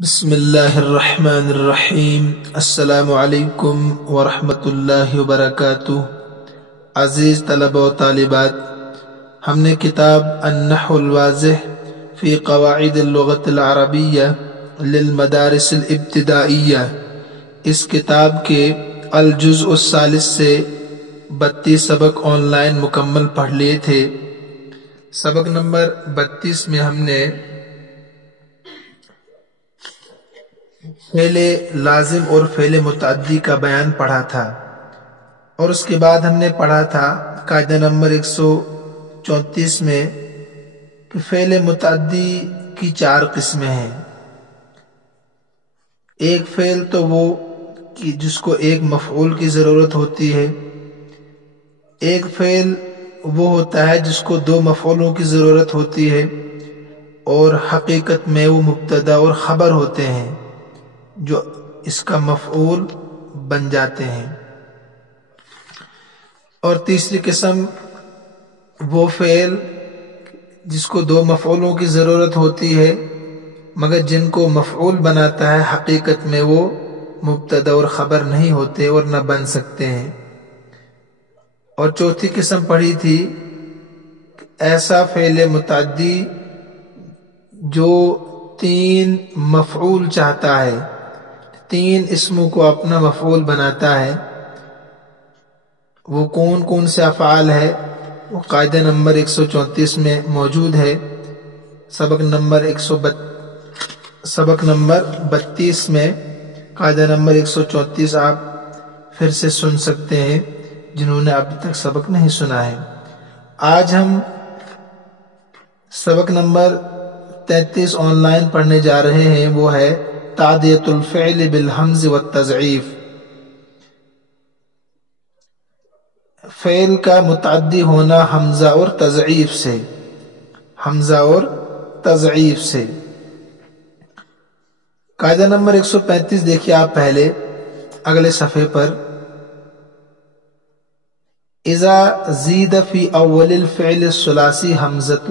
بسم اللہ الرحمن الرحیم۔ السلام علیکم ورحمۃ اللہ وبرکاتہ۔ عزیز طلبہ و طالبات، ہم نے کتاب النحو الواضح فی قواعد اللغۃ العربیہ للمدارس الابتدائیہ، اس کتاب کے الجزء الثالث سے 32 سبق آن لائن مکمل پڑھ لیے تھے۔ سبق نمبر 32 میں ہم نے فعل لازم اور فعل متعدی کا بیان پڑھا تھا، اور اس کے بعد ہم نے پڑھا تھا قاعدہ نمبر 134 میں کہ فعل متعدی کی 4 قسمیں ہیں۔ ایک فعل تو وہ کہ جس کو ایک مفعول کی ضرورت ہوتی ہے، ایک فعل وہ ہوتا ہے جس کو 2 مفعولوں کی ضرورت ہوتی ہے، اور حقیقت میں وہ مبتدا اور خبر ہوتے ہیں جو اس کا مفعول بن جاتے ہیں۔ اور تیسری قسم وہ فعل جس کو 2 مفعولوں کی ضرورت ہوتی ہے مگر جن کو مفعول بناتا ہے حقیقت میں وہ مبتدا اور خبر نہیں ہوتے اور نہ بن سکتے ہیں۔ اور چوتھی قسم پڑھی تھی ایسا فعل متعدی جو 3 مفعول چاہتا ہے، 3 اسموں کو اپنا مفعول بناتا ہے۔ وہ کون کون سے افعال ہے وہ قاعدہ نمبر 134 میں موجود ہے۔ سبق نمبر 32 میں قاعدہ نمبر 134 آپ پھر سے سن سکتے ہیں جنہوں نے ابھی تک سبق نہیں سنا ہے۔ آج ہم سبق نمبر 33 آن لائن پڑھنے جا رہے ہیں، وہ ہے تعدیۃ الفعل بالحمز والتضعیف، فعل کا متعدی ہونا حمزہ اور تضعیف سے، حمزہ اور تضعیف سے۔ قاعدہ نمبر 135 دیکھیے آپ پہلے اگلے صفحے پر، اذا زید فی اول الفعل الثلاثی حمزۃ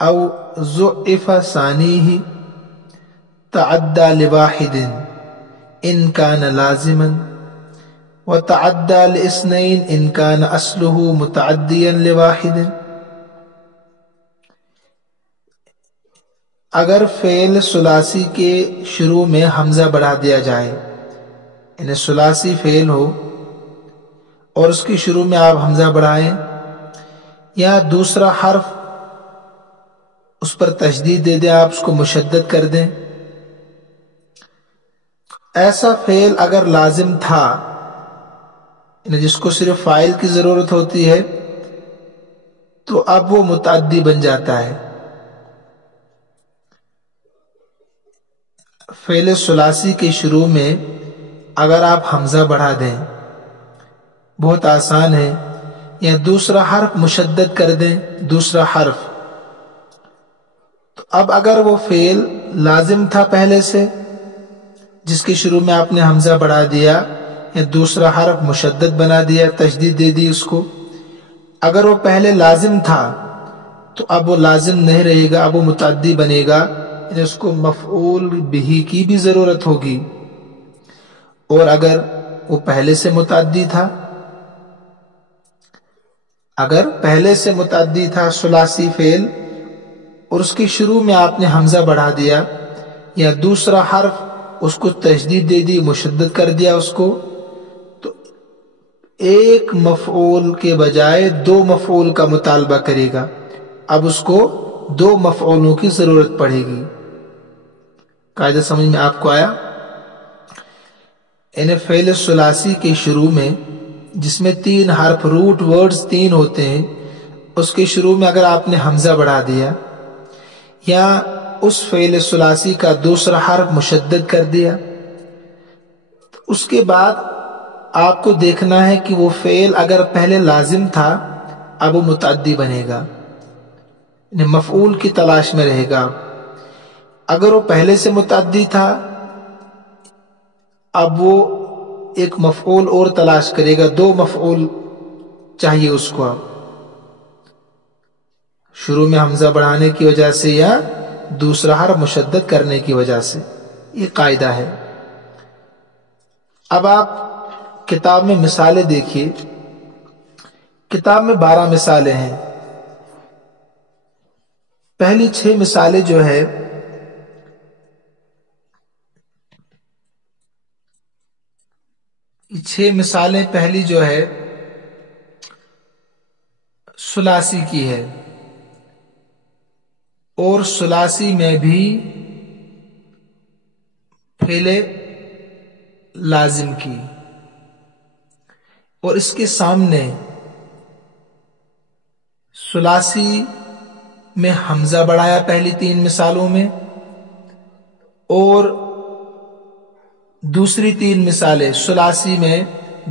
او ضعف ثانیہ تعدى لواحد إن كان لازما وتعدى لاثنين إن كان أصله متعديا لواحد۔ اگر فعل ثلاثی کے شروع میں حمزہ بڑھا دیا جائے، یعنی ثلاثی فعل ہو اور اس کے شروع میں آپ حمزہ بڑھائیں یا دوسرا حرف اس پر تشدید دے دیں، آپ اس کو مشدد کر دیں، ایسا فعل اگر لازم تھا یعنی جس کو صرف فاعل کی ضرورت ہوتی ہے تو اب وہ متعدی بن جاتا ہے۔ فعل ثلاثی کے شروع میں اگر آپ حمزہ بڑھا دیں، بہت آسان ہے، یا دوسرا حرف مشدد کر دیں، دوسرا حرف، تو اب اگر وہ فعل لازم تھا پہلے سے جس کے شروع میں آپ نے حمزہ بڑھا دیا یا دوسرا حرف مشدد بنا دیا، تشدید دے دی اس کو، اگر وہ پہلے لازم تھا تو اب وہ لازم نہیں رہے گا، اب وہ متعدی بنے گا، یعنی اس کو مفعول بہ کی بھی ضرورت ہوگی۔ اور اگر وہ پہلے سے متعدی تھا، اگر پہلے سے متعدی تھا ثلاثی فعل اور اس کے شروع میں آپ نے حمزہ بڑھا دیا یا دوسرا حرف اس کو تشدید دے دی، مشدد کر دیا اس کو، تو ایک مفعول کے بجائے 2 مفعول کا مطالبہ کرے گا، اب اس کو 2 مفعولوں کی ضرورت پڑے گی۔ قاعدہ سمجھ میں آپ کو آیا؟ یعنی فعل ثلاثی کے شروع میں جس میں 3 حرف، روٹ ورڈز 3 ہوتے ہیں، اس کے شروع میں اگر آپ نے حمزہ بڑھا دیا یا اس فعل ثلاثی کا دوسرا حرف مشدد کر دیا، تو اس کے بعد آپ کو دیکھنا ہے کہ وہ فعل اگر پہلے لازم تھا اب وہ متعدی بنے گا، یعنی مفعول کی تلاش میں رہے گا۔ اگر وہ پہلے سے متعدی تھا اب وہ ایک مفعول اور تلاش کرے گا، 2 مفعول چاہیے اس کو، اب شروع میں حمزہ بڑھانے کی وجہ سے یا دوسرا حرف مشدد کرنے کی وجہ سے۔ یہ قاعدہ ہے۔ اب آپ کتاب میں مثالیں دیکھیے، کتاب میں 12 مثالیں ہیں۔ پہلی 6 مثالیں جو ہے یہ 6 مثالیں پہلی جو ہے ثلاثی کی ہے، اور ثلاثی میں بھی فعل لازم کی، اور اس کے سامنے ثلاثی میں حمزہ بڑھایا پہلی 3 مثالوں میں، اور دوسری 3 مثالیں ثلاثی میں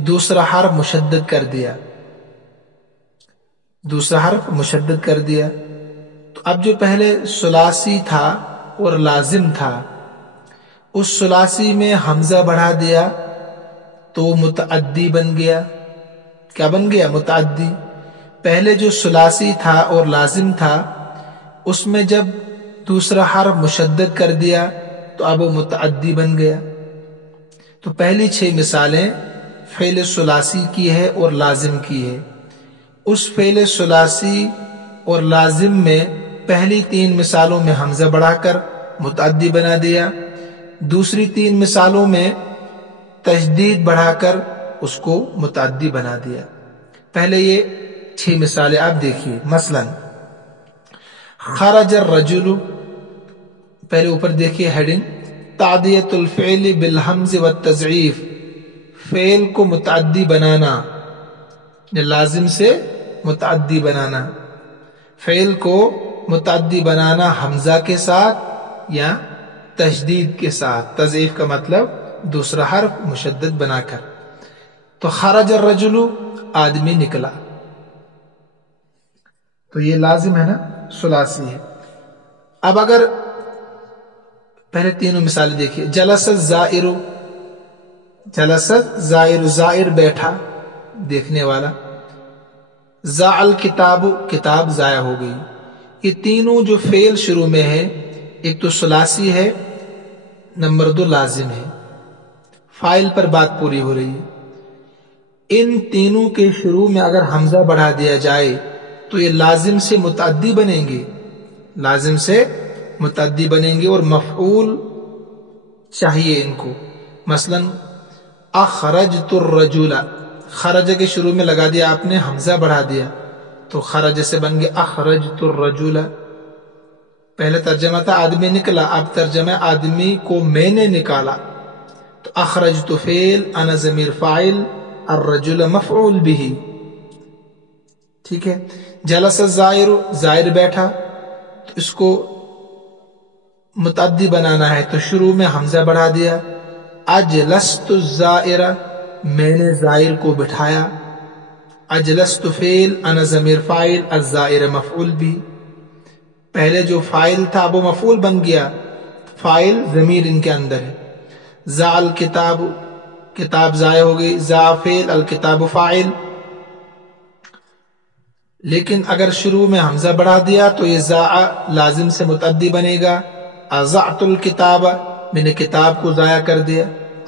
دوسرا حرف مشدد کر دیا، دوسرا حرف مشدد کر دیا۔ تو اب جو پہلے ثلاثی تھا اور لازم تھا، اس ثلاثی میں حمزہ بڑھا دیا تو متعدی بن گیا۔ کیا بن گیا؟ متعدی۔ پہلے جو ثلاثی تھا اور لازم تھا، اس میں جب دوسرا حرف مشدد کر دیا تو اب وہ متعدی بن گیا۔ تو پہلی 6 مثالیں فعل ثلاثی کی ہے اور لازم کی ہے۔ اس فعل ثلاثی اور لازم میں پہلی 3 مثالوں میں حمزہ بڑھا کر متعدی بنا دیا، دوسری 3 مثالوں میں تشدید بڑھا کر اس کو متعدی بنا دیا۔ پہلے یہ 6 مثالیں آپ دیکھیے۔ مثلا خرج الرجل، پہلے اوپر دیکھیے ہیڈنگ، تعدیت الفعل بالحمز والتضعیف، فعل کو متعدی بنانا، لازم سے متعدی بنانا، فعل کو متعدی بنانا حمزہ کے ساتھ یا تشدید کے ساتھ، تضعیف کا مطلب دوسرا حرف مشدد بنا کر۔ تو خرج الرجل، آدمی نکلا، تو یہ لازم ہے نا، ثلاثی ہے۔ اب اگر پہلے تینوں مثالیں دیکھیے، جلس الزائر، جلس الزائر، زائر بیٹھا، دیکھنے والا، ضاع الکتاب، کتاب ضائع ہو گئی۔ یہ تینوں جو فعل شروع میں ہے، ایک تو ثلاثی ہے، نمبر 2 لازم ہے، فاعل پر بات پوری ہو رہی ہے۔ ان تینوں کے شروع میں اگر حمزہ بڑھا دیا جائے تو یہ لازم سے متعدی بنیں گے، لازم سے متعدی بنیں گے، اور مفعول چاہیے ان کو۔ مثلا اخرجت الرجل، خرج کے شروع میں لگا دیا آپ نے، حمزہ بڑھا دیا تو خرج سے بن گیا اخرجت الرجل۔ پہلے ترجمہ تھا آدمی نکلا، اب ترجمہ آدمی کو میں نے نکالا، تو اخرجت فعل، انا ضمیر فاعل، الرجل مفعول به، ٹھیک ہے۔ جلس الزائر، زائر بیٹھا، تو اس کو متعدی بنانا ہے تو شروع میں حمزہ بڑھا دیا، اجلست الزائر، میں نے زائر کو بٹھایا، اجلست فعل، انا ضمیر فاعل، الزائر مفعول بھی، پہلے جو فاعل تھا وہ مفعول بن گیا، فاعل ضمیر ان کے اندر ہے۔ ضاع الکتاب، کتاب ضائع ہو گئی، ضاع فعل، الکتاب فاعل، لیکن اگر شروع میں حمزہ بڑھا دیا تو یہ ضاع لازم سے متعدی بنے گا۔ اضعت الکتاب، میں نے کتاب کو ضائع کر دیا،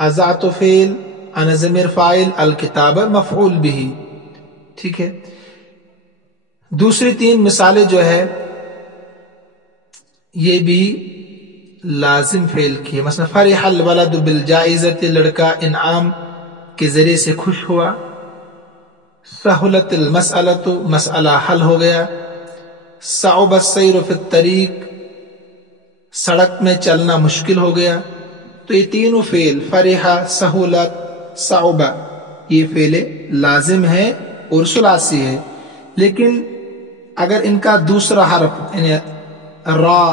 اضعت فعل، انا ضمیر فاعل، الکتاب مفعول به، ٹھیک ہے۔ دوسری 3 مثالیں جو ہے یہ بھی لازم فعل کی ہے۔ مثلا فرح الولد بالجائزۃ، لڑکا انعام کے ذریعے سے خوش ہوا، سہلت المسألۃ، مسئلہ حل ہو گیا، صعب السیر فی الطریق، سڑک میں چلنا مشکل ہو گیا۔ تو یہ تینوں فعل فرح، سہولت، صعب، یہ فعل لازم ہے اور ثلاثی ہے، لیکن اگر ان کا دوسرا حرف یعنی را،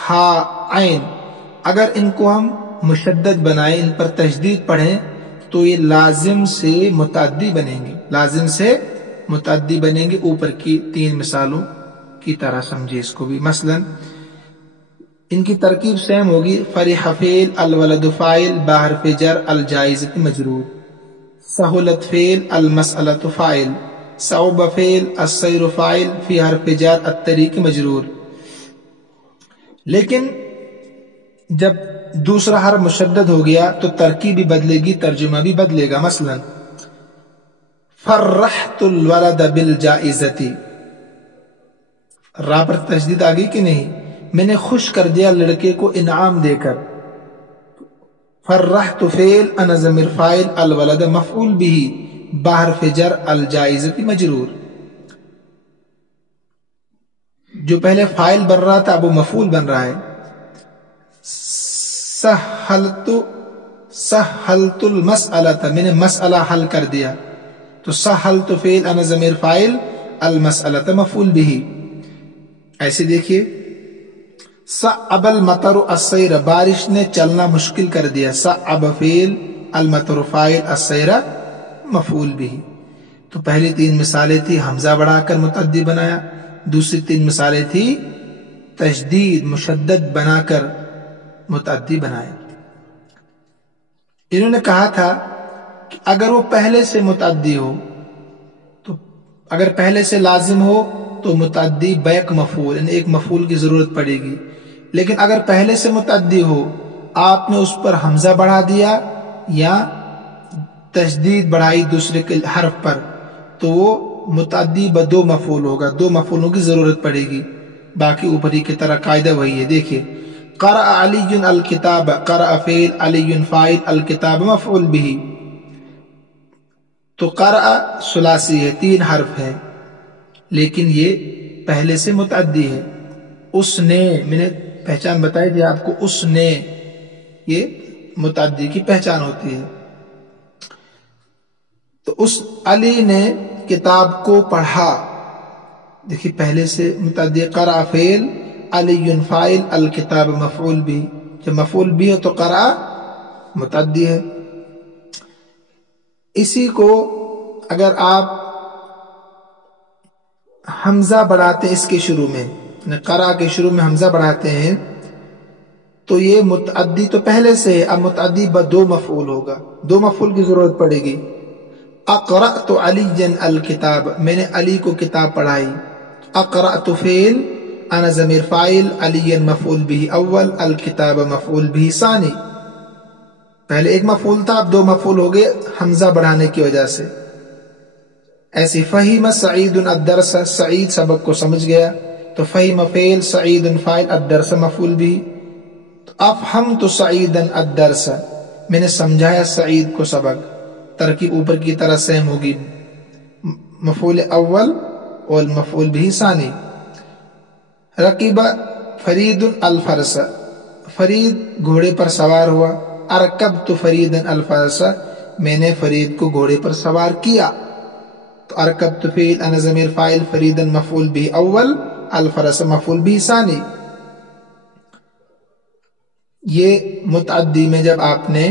ہا، عین، اگر ان کو ہم مشدد بنائیں، ان پر تشدید پڑھیں تو یہ لازم سے متعدی بنیں گے، لازم سے متعدی بنیں گے، اوپر کی 3 مثالوں کی طرح سمجھے اس کو بھی۔ مثلا ان کی ترکیب سیم ہوگی، فرح فعل، الولد فاعل، با حرف جر، الجائزۃ مجرور، سہولت فعل، المسألۃ فاعل، صعب فعل، السیر فاعل، فی حرف جر، الطریق مجرور۔ لیکن جب دوسرا حرف مشدد ہو گیا تو ترکیب بھی بدلے گی، ترجمہ بھی بدلے گا. مثلا فرحت الولد بالجائزتی، را پر تشدید آ گئی کہ نہیں؟ میں نے خوش کر دیا لڑکے کو انعام دے کر. فرحت فعل، انا ضمیر فاعل، الولد مفعول به، بحرف جر، الجائزتی مجرور. جو پہلے فاعل بن رہا تھا اب وہ مفعول بن رہا ہے. سہلت المسألۃ، میں نے مسئلہ حل کر دیا. تو سہلت فعل، انا ضمیر فاعل، المسألۃ مفعول به. ایسے دیکھیے صعب المطر السیر، بارش نے چلنا مشکل کر دیا. صعب فعل، المطر فاعل، السیر مفعول به. تو پہلی 3 مثالیں تھی حمزہ بڑھا کر متعدی بنایا، دوسری 3 مثالیں تھی تشدید مشدد بنا کر متعدی بنائے. انہوں نے کہا تھا کہ اگر وہ پہلے سے متعدی ہو، تو اگر پہلے سے لازم ہو تو متعدی بیک مفعول، یعنی ایک مفعول کی ضرورت پڑے گی. لیکن اگر پہلے سے متعدی ہو، آپ نے اس پر حمزہ بڑھا دیا یا تشدید بڑھائی دوسرے کے حرف پر، تو وہ متعدی ب2 مفعول ہوگا، 2 مفعولوں کی ضرورت پڑے گی. باقی اوپری کی طرح قاعدہ وہی ہے. دیکھیے قرأ علی الکتاب، قرأ فعل، علی فاعل، الکتاب مفعول به. تو قرأ ثلاثی ہے، 3 حرف ہے، لیکن یہ پہلے سے متعدی ہے. اس نے، میں نے پہچان بتائی تھی آپ کو، اس نے، یہ متعدی کی پہچان ہوتی ہے. تو اس علی نے کتاب کو پڑھا، دیکھیے پہلے سے متعدی. قرأ فعل، علی فاعل، الکتاب مفعول بھی. جب مفعول بھی ہے تو قرأ متعدی ہے. اسی کو اگر آپ حمزہ بڑھاتے اس کے شروع میں، قرأ کے شروع میں حمزہ بڑھاتے ہیں، تو یہ متعدی تو پہلے سے ہے، اب متعدی ب2 مفعول ہوگا، 2 مفعول کی ضرورت پڑے گی. اقرأت علیًا الکتاب، میں نے علی کو کتاب پڑھائی. اقرأت فعل، انا ضمیر فاعل، علیًا مفعول به اول، الکتاب مفعول به ثانی. پہلے ایک مفعول تھا، اب 2 مفعول ہو گئے حمزہ بڑھانے کی وجہ سے. ایسی فہم سعید الدرس، سعید سبق کو سمجھ گیا، تو فہم فعل، سعید فاعل، الدرس مفعول به. تو افہمت سعیدا الدرس، میں نے سمجھایا سعید کو سبق. ترکیب اوپر کی طرح سیم ہوگی، مفعول اول اور مفعول به ثانی. رکب فرید الفرس، فرید گھوڑے پر سوار ہوا. ارکبت فریدا الفرس، میں نے فرید کو گھوڑے پر سوار کیا. تو ارکبت فعل، انا ضمیر فاعل، فریدا مفعول به اول، الفرس مفعول به ثانی. یہ متعدی میں جب آپ نے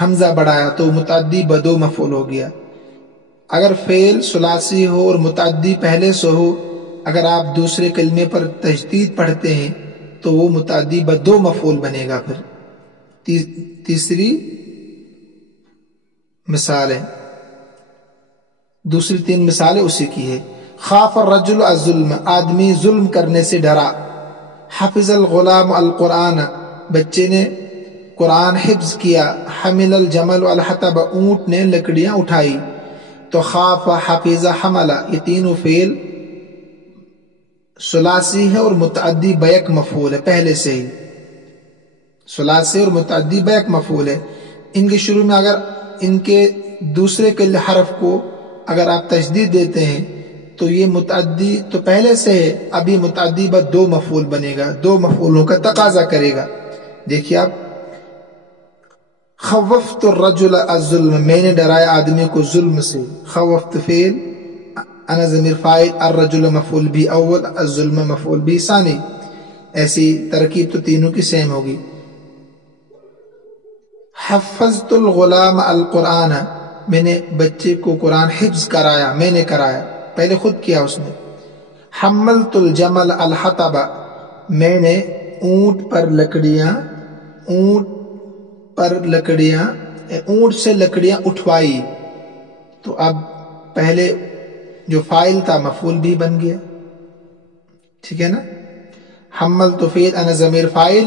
حمزہ بڑھایا تو متعدی ب2 مفعول ہو گیا. اگر فعل ثلاثی ہو اور متعدی پہلے سے ہو، اگر آپ دوسرے کلمے پر تشدید پڑھتے ہیں تو وہ متعدی ب2 مفعول بنے گا. پھر تیسری مثالیں، دوسری 3 مثالیں اسی کی ہے. خاف الرجل الظلم، آدمی ظلم کرنے سے ڈرا. حفظ الغلام القرآن، بچے نے قرآن حفظ کیا. حمل الجمل الحطب، اونٹ نے لکڑیاں اٹھائی. تو خاف، حفظ، حمل، یہ تینوں فعل ثلاثی ہے اور متعدی بیک مفعول ہے پہلے سے ہی. ثلاثی اور متعدی بیک مفعول ہے. ان کے شروع میں اگر ان کے دوسرے کے حرف کو اگر آپ تشدید دیتے ہیں تو یہ متعدی تو پہلے سے ہے، ابھی متعدی ب2 مفعول بنے گا، 2 مفعولوں کا تقاضا کرے گا. دیکھیے آپ، خوفت الرجل الظلم، میں نے ڈرایا آدمی کو ظلم سے. خوفت فعل، انا ضمیر فاعل، الرجل مفعول به اول، الظلم مفعول به ثانی. ایسی ترکیب تو تینوں کی سیم ہوگی. حفظت الغلام القرآن، میں نے بچے کو قرآن حفظ کرایا، میں نے کرایا، پہلے خود کیا اس نے. حملت الجمل الحطب، میں نے اونٹ سے لکڑیاں اٹھوائی. تو اب پہلے جو فاعل تھا مفعول بھی بن گیا، ٹھیک ہے نا. حملت فعل، انا ضمیر فاعل،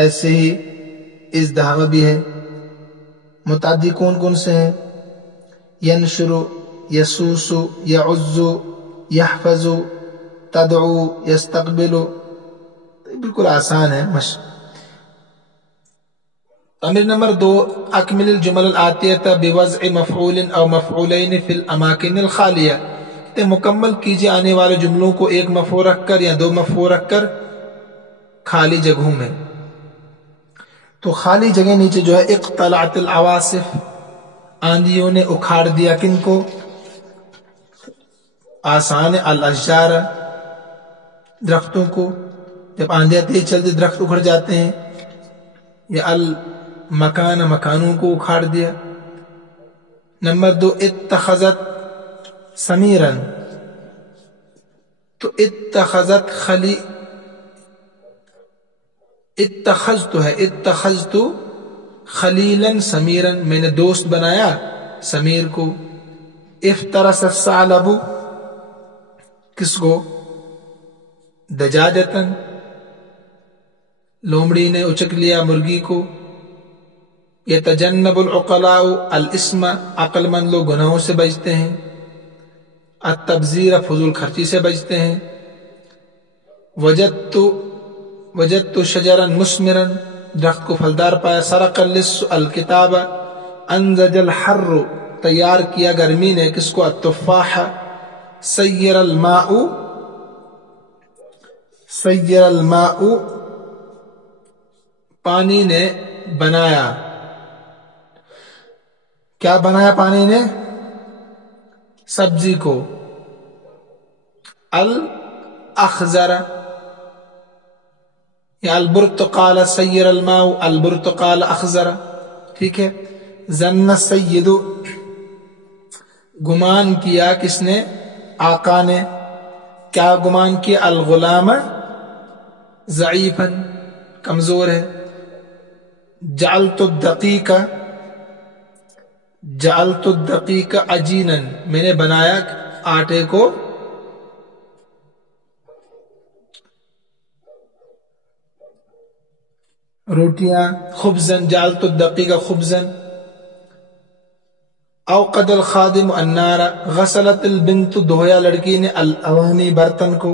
ایسے ہی ازدحام بھی ہے. متعدی کون کون سے ہیں؟ ینشر، یسوس، یعز، یحفظ، تدعو، یستقبل. بالکل آسان ہے مشق. تمرین نمبر 2، اکمل الجمل الآتیہ بوضع مفعول او مفعولین فی الاماکن الخالیہ. مکمل کیجیے آنے والے جملوں کو ایک مفعول رکھ کر یا 2 مفعول رکھ کر خالی جگہوں میں. تو خالی جگہ نیچے جو ہے اقتلعت العواصف، آندھیوں نے اکھاڑ دیا کن کو؟ آسان ہے، الاشجار، درختوں کو. جب آندھیاں تیز چلتی درخت اکھڑ جاتے ہیں. یا المکان، مکانوں کو اکھاڑ دیا. نمبر 2، اتخذت سمیرن. تو اتخذت اتخذت ہے، اتخذت خلیلا سمیرن، میں نے دوست بنایا سمیر کو. افترس الثعلب، کس کو؟ دجاجتن، لومڑی نے اچک لیا مرغی کو. یتجنب العقلاء الاسم، عقل مند لوگ گناہوں سے بچتے ہیں. التبذیر، فضول خرچی سے بچتے ہیں. وجدت شجرا مثمرا، درخت کو پھلدار پایا. سرق اللص الکتاب. انزج الحر، تیار کیا گرمی نے کس کو؟ التفاح. سیر الماء، پانی نے بنایا. کیا بنایا پانی نے؟ سبزی کو. الاخضر یا البرتقال، سیر الماء البرتقال اخضر. ٹھیک ہے. ظن السید، گمان کیا کس نے؟ آقا نے. کیا گمان کیا؟ الغلام ضعیفا، کمزور ہے. جعلت الدقیق عجینا، میں نے بنایا آٹے کو روٹیاں. خبزن، جعلت الدقیق خبزا. اوقد الخادم النار، غسلت البنت، دھویا لڑکی نے، الاوانی، برتن کو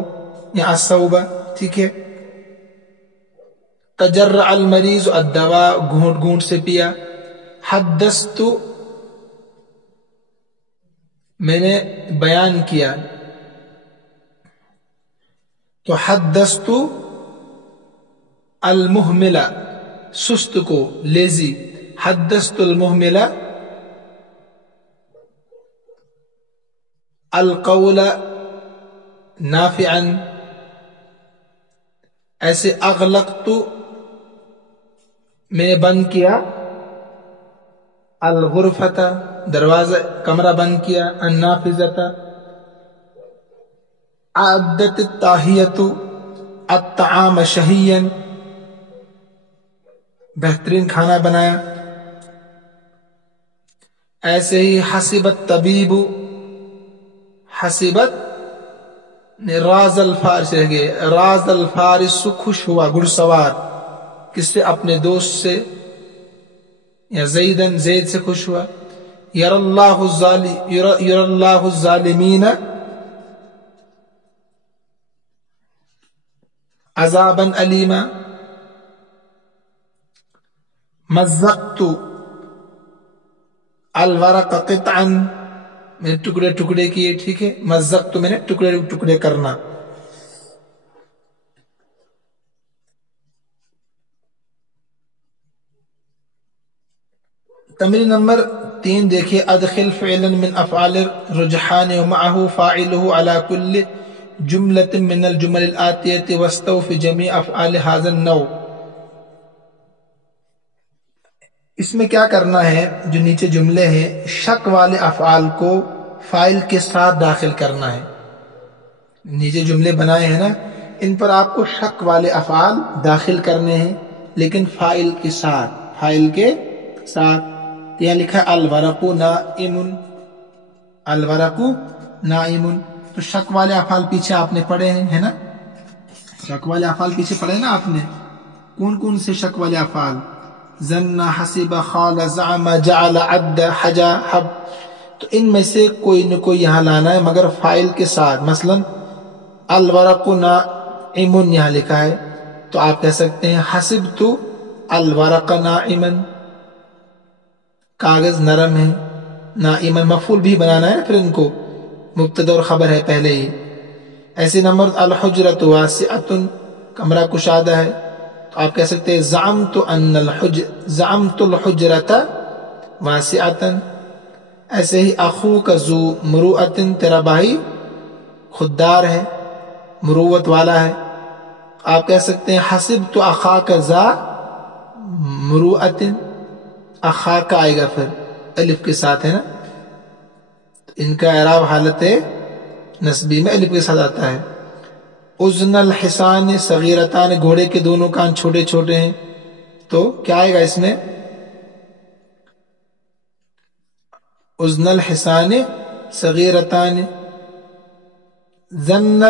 یا الصوب. ٹھیک ہے. تجرع المریض الدواء، گھونٹ گھونٹ سے پیا. حدثت، میں نے بیان کیا. تو حدثت المہمل، سست کو، لیزی. حدثت المہمل. القول نافعا، ایسے اغلقت، میں نے بند کیا. الغرفۃ، دروازہ کمرہ بند کیا. النافذۃ. اعدت الطاہیۃ الطعام شہیا، بہترین کھانا بنایا. ایسے ہی حسبت طبیب، حسبت راز الفارس رہ گئے. راز الفارس، خوش ہوا گھڑ سوار، کس سے؟ اپنے دوست سے. یا زیدن، زید سے خوش ہوا. یر اللہ الظالمین عذابا علیما. مزقت الورق قطعا، میں نے ٹکڑے ٹکڑے کیے. ٹھیک ہے. مزقت، میں نے ٹکڑے ٹکڑے کرنا. تمرین نمبر 3 دیکھیے. ادخل فعلا من افعال الرجحان ومعه فاعله على كل جملة من الجمل الآتية واستوف جميع افعال هذا النوع. اس میں کیا کرنا ہے؟ جو نیچے جملے ہیں شک والے افعال کو فاعل کے ساتھ داخل کرنا ہے. نیچے جملے بنائے ہیں نا، ان پر آپ کو شک والے افعال داخل کرنے ہیں، لیکن فاعل کے ساتھ. فاعل کے ساتھ. یہاں لکھا ہے الورق نائم، الورق نائم. تو شک والے افعال پیچھے آپ نے پڑھے ہیں، ہے نا؟ شک والے افعال پیچھے پڑھے نا آپ نے. کون کون سے شک والے افعال؟ ظن، حسب، خال، زعم، جعل، عد، حجا، حب. تو ان میں سے کوئی نہ کوئی یہاں لانا ہے مگر فاعل کے ساتھ. مثلا الورق ناعم یہاں لکھا ہے تو آپ کہہ سکتے ہیں حسبت الورق ناعما، کاغذ نرم ہے. ناعما مفعول بھی بنانا ہے پھر ان کو، مبتدا اور خبر ہے پہلے ہی. ایسے نمبر الحجرۃ واسعۃ، کمرہ کشادہ ہے تو آپ کہہ سکتے ہیں زعمت الحجرۃ واسعۃ. ایسے ہی اخوک ذو مروءۃ، تیرا بھائی خوددار ہے، مروت والا ہے. آپ کہہ سکتے ہیں حسبت اخاک ذا مروءۃ، اخاک آئے گا پھر الف کے ساتھ ہے نا، ان کا اعراب حالت نسبی میں الف کے ساتھ آتا ہے. اذن الحصان صغیرتان، گھوڑے کے دونوں کان چھوٹے چھوٹے ہیں تو کیا آئے گا اس میں؟ اذن الحصان صغیرتان. ظن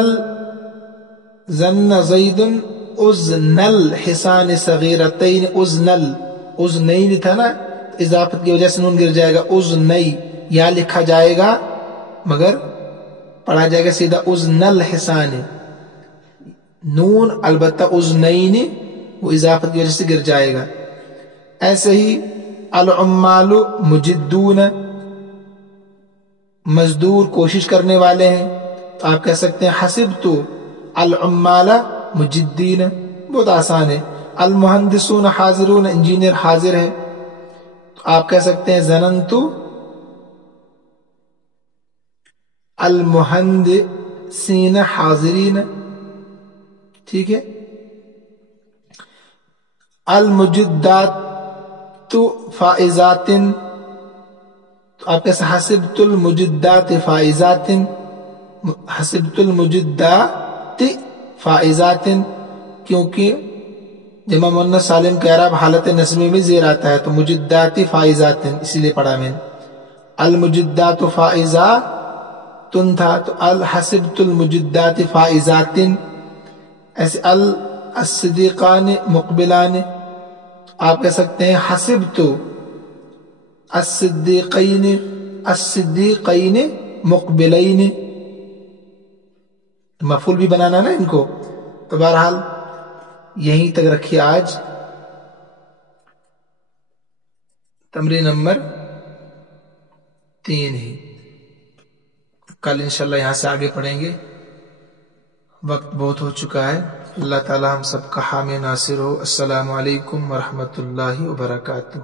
زید اذن الحصان صغیرتین. اذنین تھا نا، اضافت کی وجہ سے نون گر جائے گا. اذنی یا لکھا جائے گا مگر پڑھا جائے گا سیدھا اذن الحصان. نون البتہ اذنین وہ اضافت کی وجہ سے گر جائے گا. ایسے ہی العمال مجدون، مزدور کوشش کرنے والے ہیں تو آپ کہہ سکتے ہیں حسبت العمال مجدین، بہت آسان ہے. المہندسون حاضرون، انجینئر حاضر ہے تو آپ کہہ سکتے ہیں ظننت المہندسین حاضرین. ٹھیک ہے. المجدات فائزات، تو آپ کیسے حسبت المجدات فائزات، حسبت المجدات فائزات، کیونکہ جمع مؤنث سالم کا اعراب حالت نسبی میں زیر آتا ہے تو مجدات فائزات اسی لیے پڑھا میں نے. المجدات فائزات تھا تو الحسبت المجدات فائزات. ایسے الصدیقان مقبلان، آپ کہہ سکتے ہیں حسبت الصدیقین مقبلین، مفعول بھی بنانا نا ان کو. تو بہرحال یہیں تک رکھیے آج. تمرین نمبر 3 ہے، کل انشاءاللہ یہاں سے آگے پڑھیں گے. وقت بہت ہو چکا ہے. اللہ تعالی ہم سب کا حامی ناصر ہو. السلام علیکم ورحمۃ اللہ وبرکاتہ.